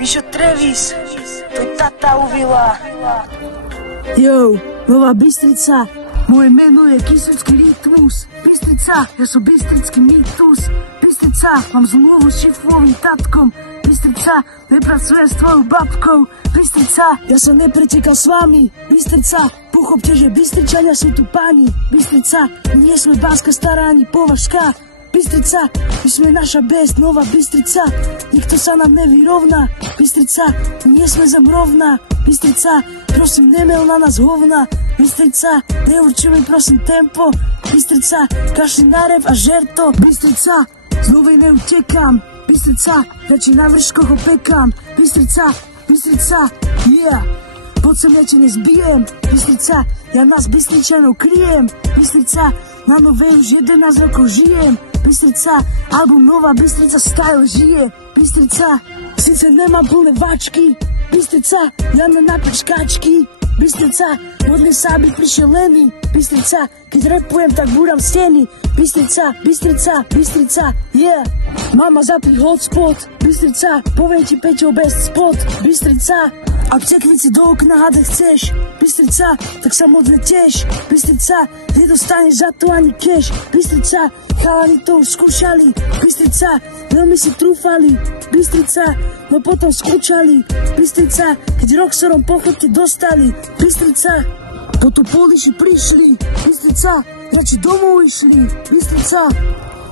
Mišo Trevis, to tata uvila. Nová Bystrica, moje meno je Kysucký rytmus. Bystrica, ja som bystrický mýtus. Bystrica, mám zmluvu s šifovým tatkom. Bystrica, nepracujem s tvojou babkou. Bystrica, ja sa nepretekam s vami. Bystrica, pochopte, že Bystričania sú tu páni. Bystrica, my nie sme Banská Stará ani Považská. Bystrica, my sme naša best, Nová Bystrica. Nikto sa nám nevyrovná. Bystrica, my nie sme zamrovná. Bystrica, prosím, nemel na nás hovna. Bystrica, neurčuj mi prosím tempo. Bystrica, kašli na rep a žerto. Bystrica, z Novej neutekám. Bystrica, radšej na vrškoch opekám. Bystrica, poď sem, ja te nezbijem. Bystrica, ja nás Bystričanov kryjem. Bystrica, na Novej už 11 rokov žijem. Bystrica, album Nová Bystrica style žije. Bystrica, síce nemám plné váčky. Bystrica, ja nenapím škáčky. Bystrica, modlím sa, aby prišiel Lenny. Bystrica, keď rapujem, tak búram steny. Bystrica, Mama, zapri hotspot. Bystrica, poviem ti Peťo best spot. Bystrica, ak tekvici do okna hádať chceš. Bystrica, tak sa modne tiež. Bystrica, nedostaneš za to ani cash. Bystrica, chalani to už skúšali. Bystrica, veľmi si trúfali. Bystrica, no potom skúčali. Bystrica, keď Roxorom po chodte dostali. Bystrica, potom Poliši prišli. Bystrica, radšej domov išli. Bystrica,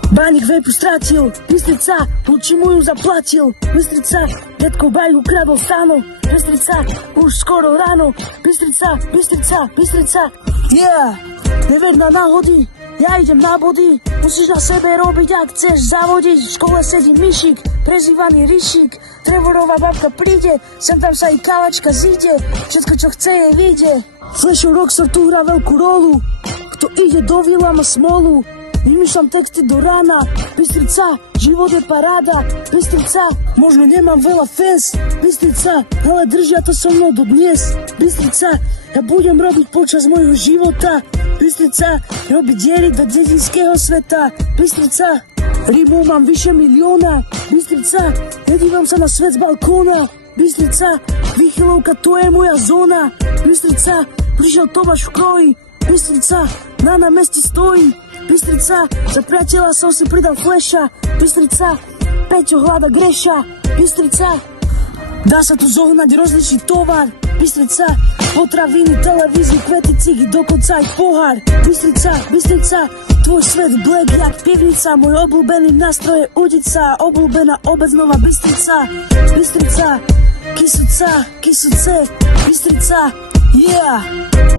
Bánik vejpu stratil. Bystrica, voči mu ju zaplatil. Bystrica, detko bajku kradol stano. Bystrica, už skoro ráno. Bystrica, never na náhody. Ja idem na body, musíš na sebe robiť, ak chceš zavodiť. V škole sedí Myšik, prezývaný Ryšik. Trevorová babka príde, sem tam sa i kávačka zíde. Všetko, čo chce, jej vyjde. Flashom Rockstar tu hrá veľkú rolu. Kto ide do vila, má smolu. Vymýšľam texty do rána. Bystrica, život je paráda. Bystrica, možno nemám veľa fans. Bystrica, ale držia to so mnou do dnes. Bystrica, ja budem robiť počas môjho života. Bystrica, robiť diery do dedinského sveta. Bystrica, rímov mám vyše 1 000 000. Bystrica, nedívam sa na svet z balkóna. Bystrica, výchylovka, to je moja zóna. Bystrica, prišiel Tomáš v kroji. Bystrica, na námestí stojí. Bystrica, za priateľa som si pridal fleša. Bystrica, Peťo hľada greša. Bystrica, dá sa tu zohnať rozličný tovar. Bystrica, potraviny, televíziu, kvety, cigy, dokonca aj pohár. Bystrica, tvoj svet black jak pivnica. Môj obľúbený nástroj je udica. Obľúbená obec Nová Bystrica. Bystrica, Kysuce, Bystrica,